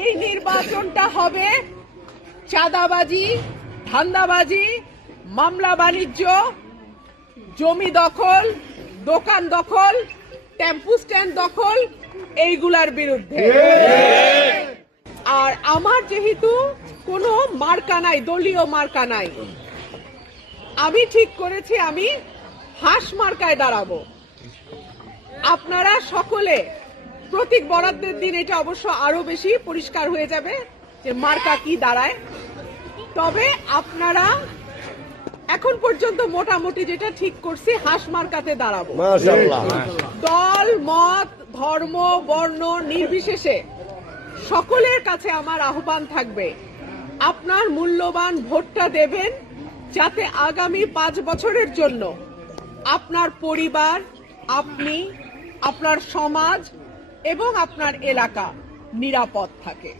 এই নির্বাচনটা হবে চাঁদাবাজি, ধান্দাবাজি, মামলা বাণিজ্য, জমি দখল, দোকান দখল, টেম্পু স্ট্যান্ড দখল, এইগুলার বিরুদ্ধে। আর আমার যেহেতু কোনো মার্কা নাই, দলীয় মার্কা নাই, আমি ঠিক করেছি আমি হাঁস মার্কায় দাঁড়াবো। আপনারা সকলে প্রতীক বরাদ্দের দিন এটা অবশ্য আরো বেশি পরিষ্কার হয়ে যাবে যে মার্কা কি দাঁড়ায়। তবে আপনারা এখন পর্যন্ত মোটামুটি যেটা ঠিক করছি হাঁস মার্কাতে দাঁড়াবো। দল মত ধর্ম বর্ণ নির্বিশেষে সকলের কাছে আমার আহ্বান থাকবে, আপনার মূল্যবান ভোটটা দেবেন যাতে আগামী 5 বছরের জন্য আপনার পরিবার, আপনি, আপনার সমাজ এবং আপনার এলাকা নিরাপদ থাকে।